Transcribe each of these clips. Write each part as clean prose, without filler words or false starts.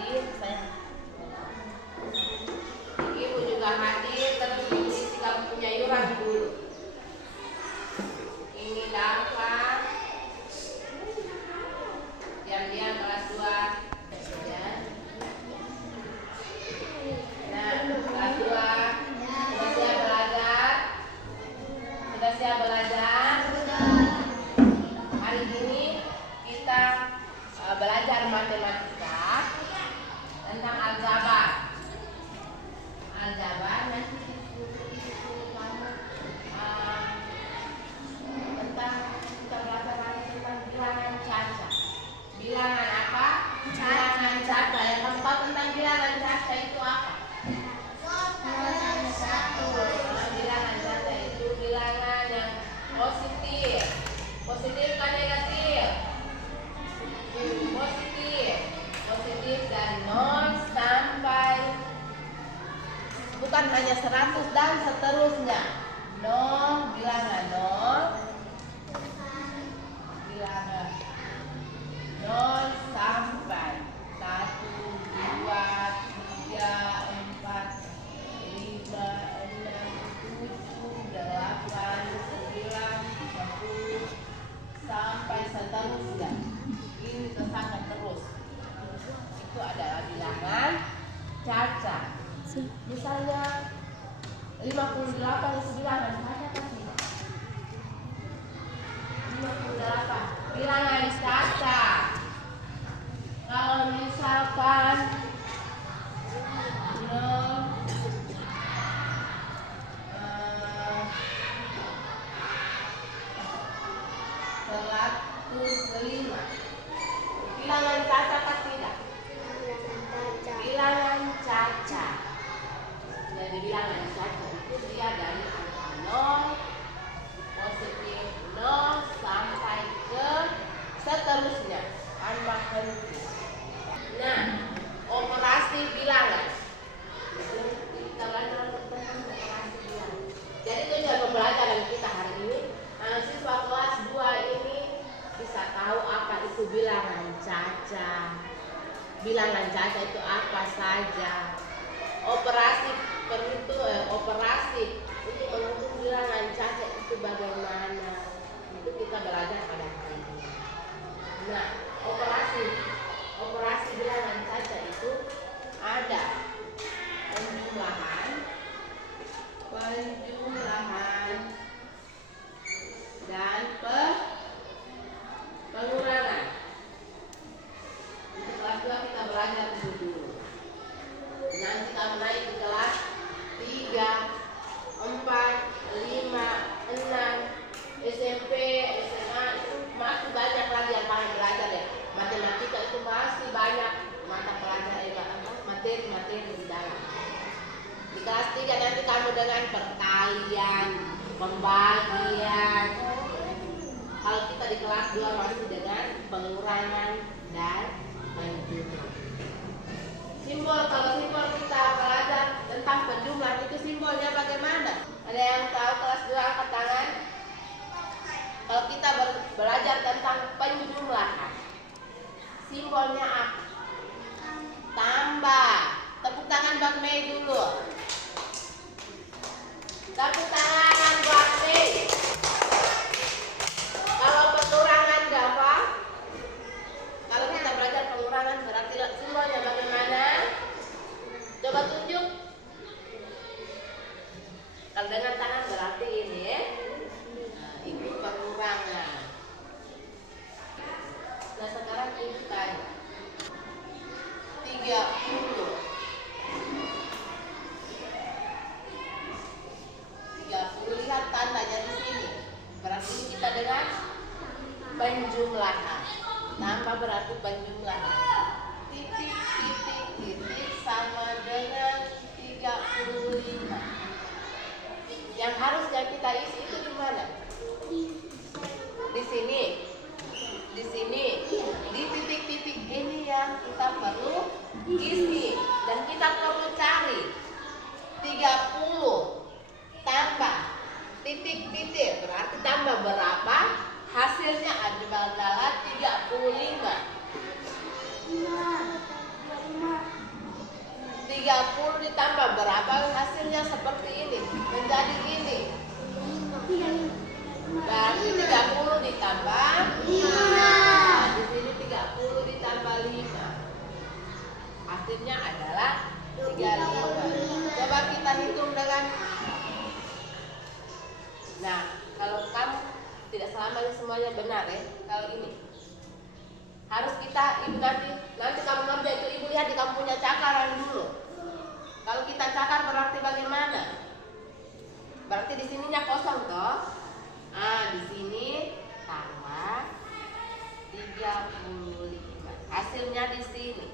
hadir, sayang. Ibu juga hadir, terus ini tinggal punya iuran dulu. Ini Dava, diam-diam kelas 2. Nah, kelas 2 sudah siap belajar? Sudah siap belajar? Hari ini kita belajar matematika tentang aljabar. Aljabar nanti kamu tentang kita belajar lagi tentang bilangan caca. Bilangan apa? Bilangan caca. Yang kamu tahu tentang bilangan caca itu apa? Bilangan caca itu bilangan yang positif. Positif kan negatif? Positif. Positif dari 0 sampai bukan hanya 100 dan seterusnya. 0, bilangan 0. Bilangan 0 sampai 1, 2, 3, 4, 5, 6, 7, 8, 9, 10 sampai seterusnya. Ini kesana terus. Itu adalah bilangan caca. Misalnya 58 itu bilangan caca kan tidak? 58 bilangan caca. Kalau misalkan 105 bilangan caca kan tidak? Bilangan caca. Jadi bilangan caca itu dia dari angka 0 positif 0 sampai ke seterusnya tanpa henti. Nah, operasi bilangan itu kita belajar tentang operasi bilangan. Jadi tujuan pembelajaran kita hari ini, siswa kelas 2 ini bisa tahu apa itu bilangan caca. Bilangan caca itu apa saja? Operasi operasi untuk menghitung bilangan caca itu bagaimana? Itu kita belajar pada hari ini. Nah, operasi bilangan caca itu ada penjumlahan dan pengurangan. Untuk kelas 2 kita belajar dulu. Nanti kamu naik ke kelas 3, 4, 5, 6, SMP, SMA itu masih banyak lagi yang kamu belajar ya. Matematika itu masih banyak mata pelajaran materi di dalam. Di kelas 3 nanti kamu dengan perkalian, pembagian. Kalau kita di kelas 2 masih dengan pengurangan dan penjumlahan. Kalau simbol kita belajar tentang penjumlahan itu simbolnya bagaimana? Ada yang tahu kelas 2 angkat tangan? Kalau kita belajar tentang penjumlahan, simbolnya apa? Tambah. Tepuk tangan buat Mei dulu. Tepuk tangan buat Mei. Kalau pengurangan Dava, kalau kita belajar pengurangan berarti simbolnya bagaimana? Coba tunjuk. Kalau dengan tangan berarti ini ya. Nah, itu pengurangan. Nah, sekarang ibu tanya 30. 30 lihat tandanya di sini. Berarti kita dengan penjumlahan. Tambah berarti penjumlahan. Titik sama dengan 35. Yang harusnya kita isi itu di mana? Di sini. Di sini. Di titik-titik ini yang kita perlu isi dan kita perlu cari. 30 tambah titik-titik berarti tambah berapa? Hasilnya adalah 35. 30 ditambah berapa hasilnya seperti ini, menjadi ini. Berarti 30 ditambah 5. Di sini 30 ditambah 5. Hasilnya adalah 35. Coba kita hitung dengan. Nah, kalau kamu tidak selamanya semuanya benar ya. Kalau ini harus kita ibu nanti kamu ngerjain itu, ibu lihat di kamu punya cakaran dulu. Kalau kita cakar berarti bagaimana? Berarti di sininya kosong toh. Di sini tambah 35. Hasilnya di sini.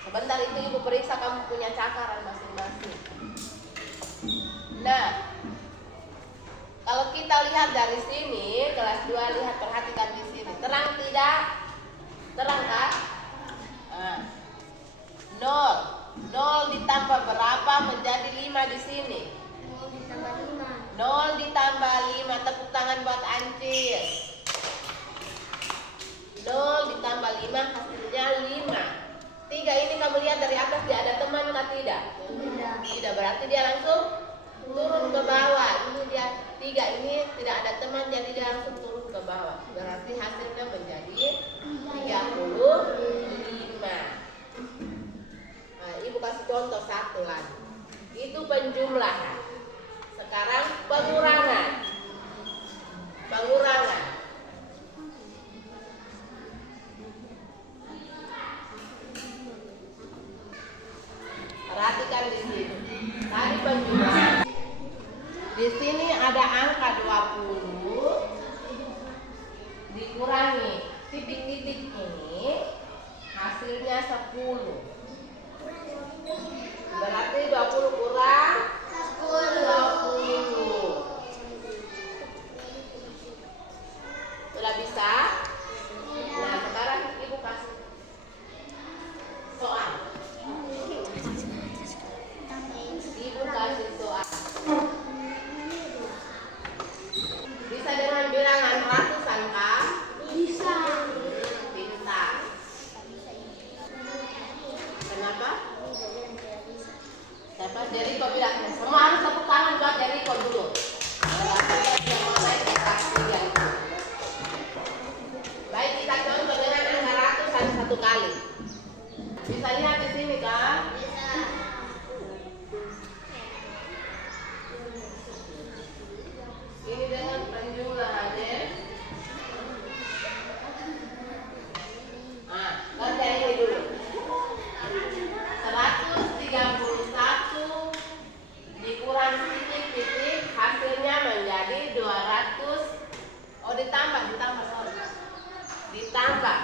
Sebentar itu ibu periksa kamu punya cakaran masing-masing. Nah, kalau kita lihat dari sini, kelas 2 lihat, perhatikan di sini. Terang tidak? Terang kan? 0 ditambah berapa menjadi 5 di sini? 0 ditambah 5. Tepuk tangan buat Ancil. 0 ditambah 5 hasilnya 5. 3 ini kamu lihat dari atas dia ada teman atau tidak? Tidak, berarti dia langsung turun ke bawah. Ini dia 3 ini tidak ada teman, jadi dia langsung turun ke bawah. Berarti hasilnya menjadi 35. Nah, ibu kasih contoh satu lagi. Itu penjumlahan. Sekarang pengurangan. Perhatikan di sini. Tadi penjumlahan. Di sini ada angka 20 dikurangi titik-titik ini, hasilnya 10. Berarti 20 kurang 20. Sudah bisa? Nah, sekarang ibu kasih soal. Ibu kasih soal. Bisa dengan bilangan ratusan kah? Bisa. Pintar. Kenapa? Siapa? Jeriko bilang. Semua harus tepuk tangan buat Jeriko dulu. Baik, kita contoh dengan angka ratusan satu kali. Bisa lihat di sini kan? Ini dengan penjumlahannya. Kerja ini dulu. 131 dikurang titik-titik, hasilnya menjadi 200. Ditambah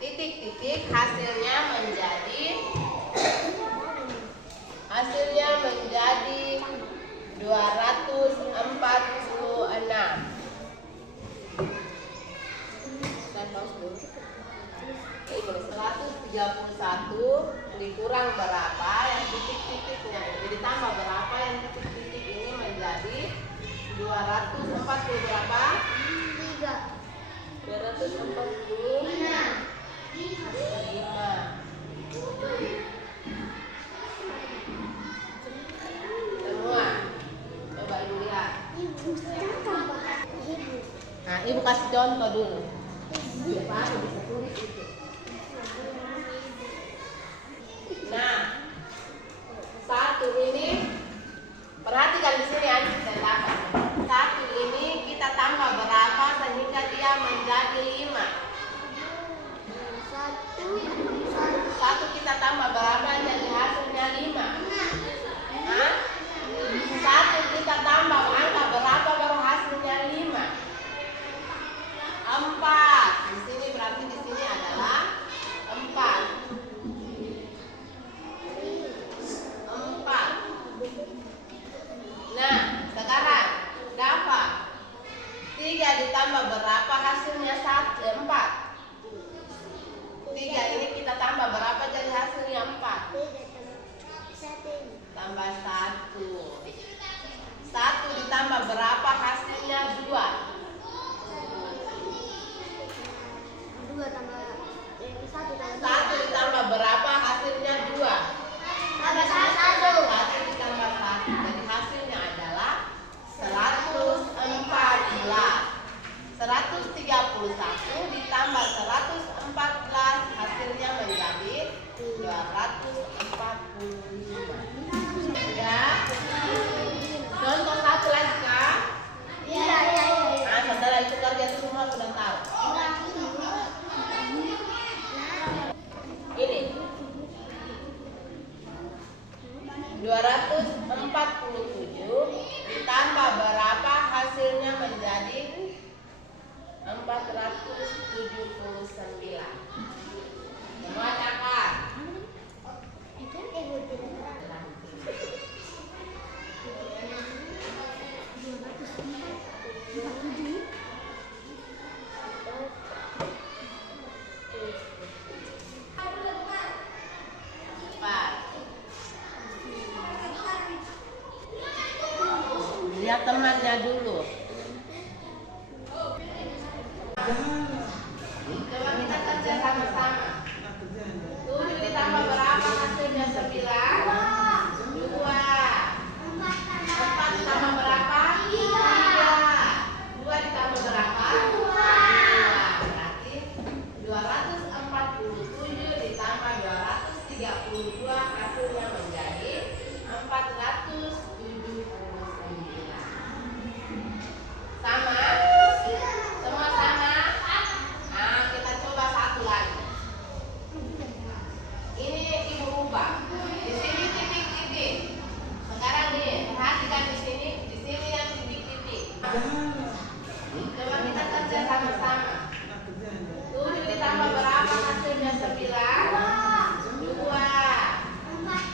titik-titik, hasilnya menjadi 246. Saya pause dulu. 131 dikurang berapa yang titik-titiknya ini, ditambah berapa yang titik-titik ini, menjadi 240 berapa? 245. Semua. Coba ibu lihat. Nah, ibu kasih contoh dulu. Biar aku bisa tulis itu. Nah, satu ini, perhatikan di sini aja saya tambah. Satu ini kita tambah berapa sehingga dia menjadi 5? Satu kita tambah berapa jadi hasilnya 5? Satu kita tambah angka berapa baru hasilnya 5? 4. Di sini berarti di sini adalah 4. Nah, sekarang dapat 3 ditambah berapa hasilnya 4? 3 ini kita tambah berapa jadi hasilnya 4? Tambah 1. 1 ditambah berapa hasilnya 2? 1 ditambah berapa hasilnya 2? 245. Ya. Contoh satu lagi Kak. Iya. Nah, setelah itu kerja itu semua sudah tahu. Ini 247 ditambah berapa hasilnya menjadi 479. Semua catat. Lihat temannya dulu. Coba kita kerja sama-sama. 7 ditambah berapa hasilnya 9? 2. 4 ditambah berapa? 3. 2 ditambah berapa? 2. Berarti 247 ditambah 232 hasilnya menjadi 479. Sama? Semua sama? Nah, kita coba satu lagi. Ini ibu ubah. Di sini titik-titik. Sekarang nih, perhatikan di sini yang titik-titik. Coba kita kerja sama-sama. 7 ditambah berapa hasilnya 9? 2. 4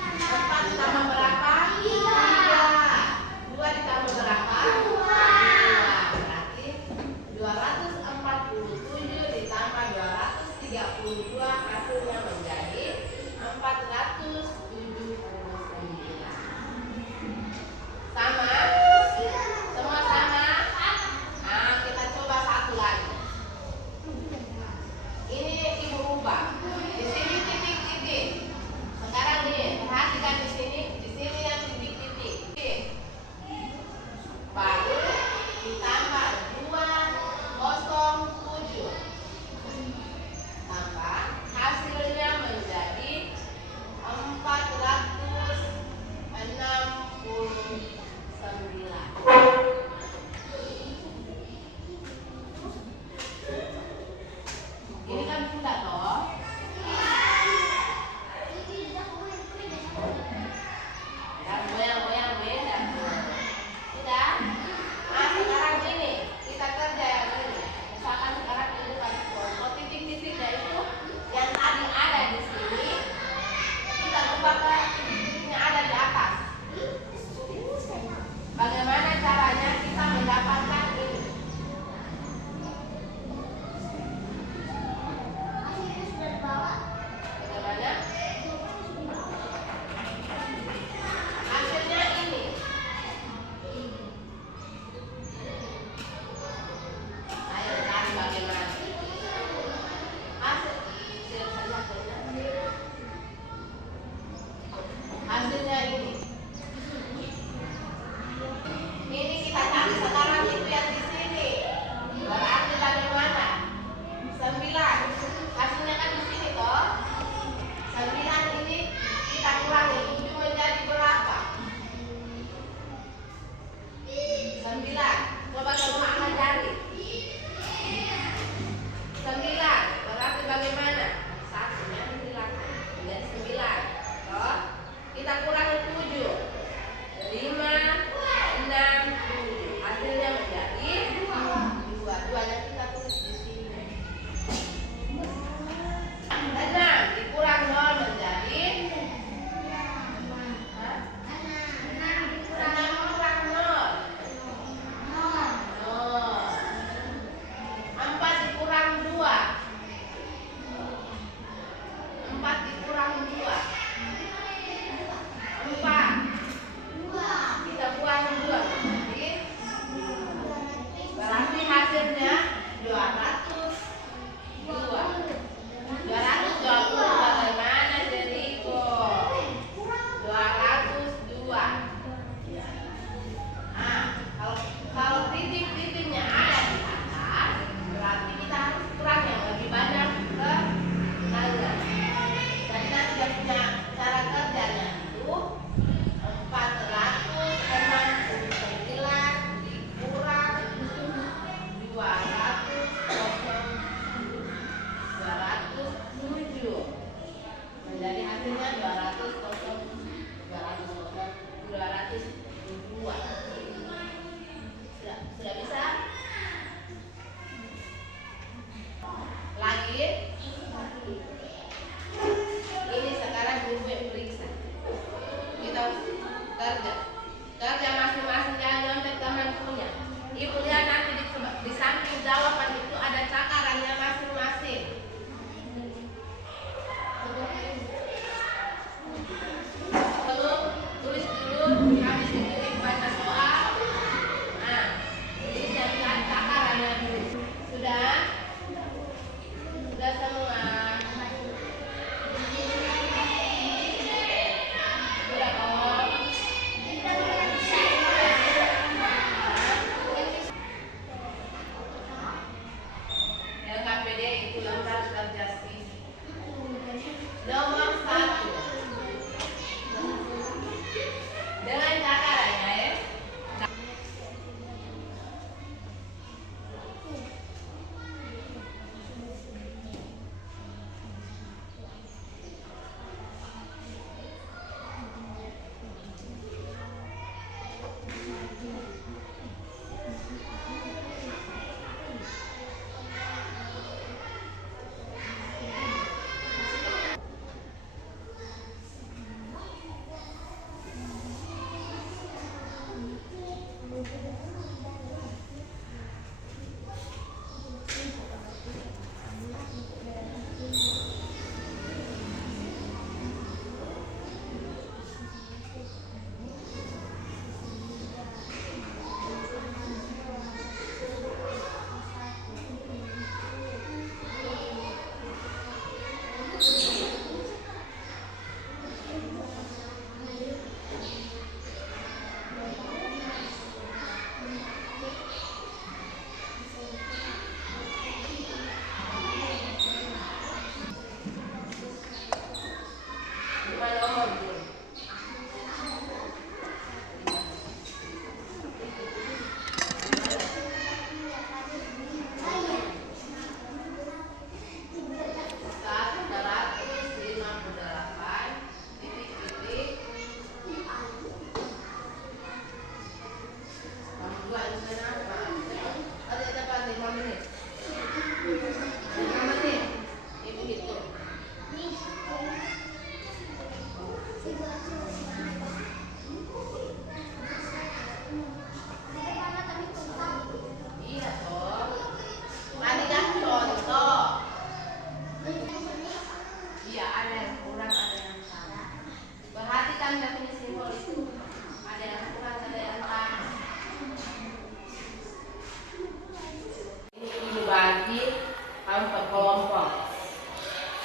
Nama nomor dulu.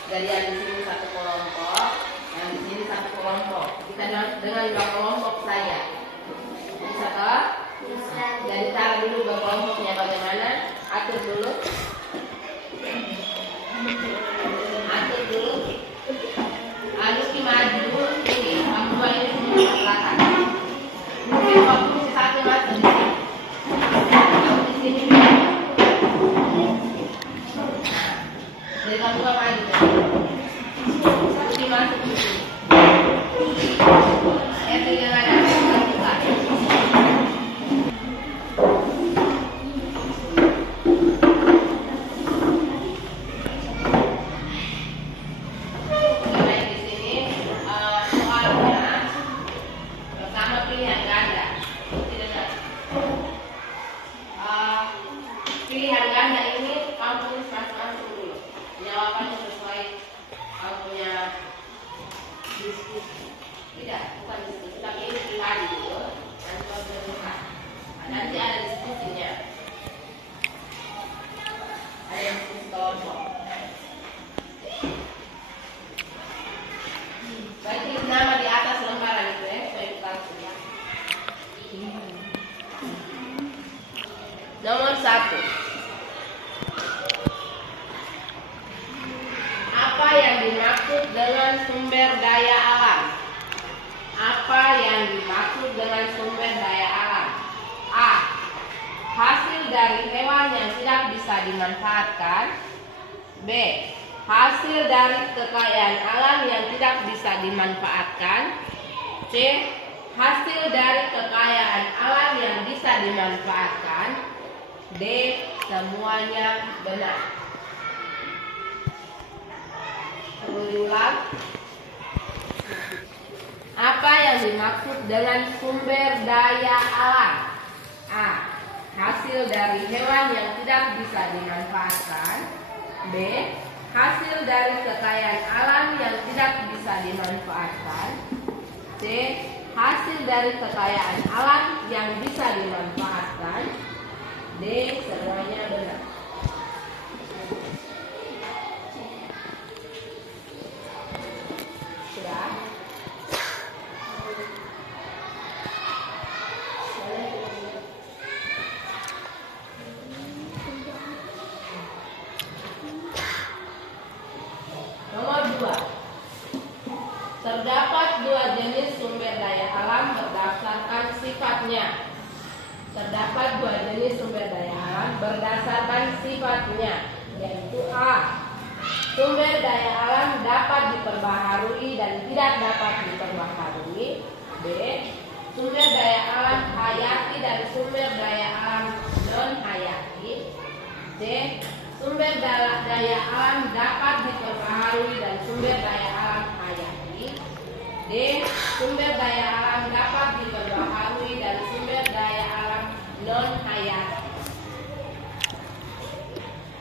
Jadi yang di sini satu kelompok, yang di sini satu kelompok. Kita dengan dua kelompok saja. Bisa toh? Jadi taruh dulu dua kelompoknya bagaimana? Atur dulu. Atur dulu. Anuki maju ini, kamu dua ini semua ke belakang. Mungkin waktu satu masuk di sini. Jadi kamu dua maju. Masuk di sini. Itu jangan ada buka. Di sini soalnya pertama pilihan ganda. Tidak. Pilihan ganda ini kamu tulis masing-masing dulu. Jawabannya sesuai kamu punya diskusi. Tidak, bukan diskusi, tapi ini pribadi gitu. Nanti kalau berbuka, nanti ada diskusinya. Ada yang diskusi kelompok. Baik, tulis nama di atas lembaran itu ya, supaya kita langsung ya. Nomor 1. Apa yang dimaksud dengan sumber daya alam? Apa yang dimaksud dengan sumber daya alam? A. Hasil dari hewan yang tidak bisa dimanfaatkan. B. Hasil dari kekayaan alam yang tidak bisa dimanfaatkan. C. Hasil dari kekayaan alam yang bisa dimanfaatkan. D. Semuanya benar. Perlu diulang. Apa yang dimaksud dengan sumber daya alam? A. Hasil dari hewan yang tidak bisa dimanfaatkan. B. Hasil dari kekayaan alam yang tidak bisa dimanfaatkan. C. Hasil dari kekayaan alam yang bisa dimanfaatkan. D. Semuanya benar. Sudah? Nomor 2. Terdapat dua jenis sumber daya alam berdasarkan sifatnya. Terdapat dua jenis sumber daya alam berdasarkan sifatnya, yaitu A. Sumber daya alam dapat diperbaharui dan tidak dapat diperbaharui. B. Sumber daya alam hayati dan sumber daya alam non hayati. C. Sumber daya alam dapat diperbaharui dan sumber daya alam hayati. D. Sumber daya alam dapat diperbaharui dan sumber daya alam non hayati.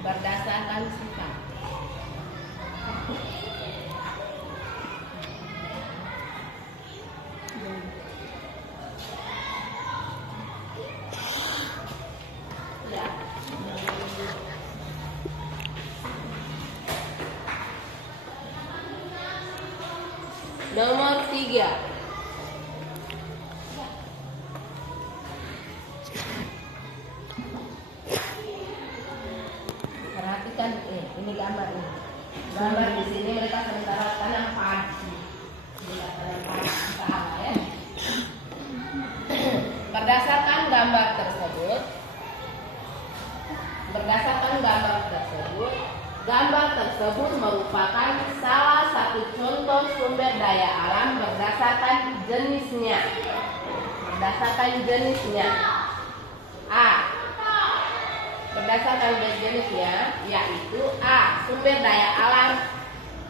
Berdasarkan sifat. Nomor 3. Perhatikan ini gambar ini. Gambar di sini mereka sementara tanam padi. Berdasarkan gambar tersebut merupakan salah satu contoh sumber daya alam berdasarkan jenisnya. A. Berdasarkan jenisnya yaitu A. Sumber daya alam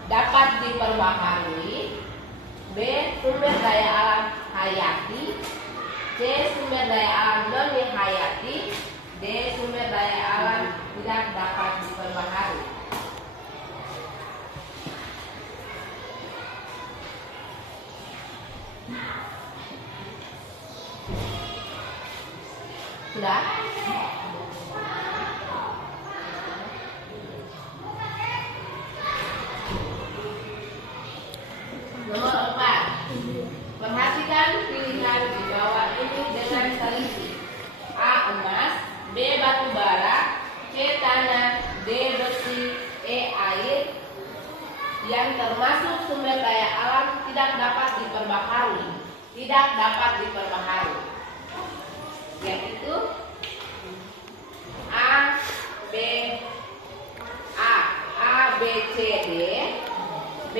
dapat diperbaharui. B. Sumber daya alam hayati. C. Sumber daya alam non-hayati. D. Sumber daya alam tidak dapat diperbaharui. Sudah? Nomor 4. Perhatikan pilihan di bawah ini dengan teliti. A. Emas. B. Batu bara. C. Tanah. D. Besi. E. Air. Yang termasuk sumber daya alam tidak dapat diperbaharui. Yaitu A, B, C, D. B.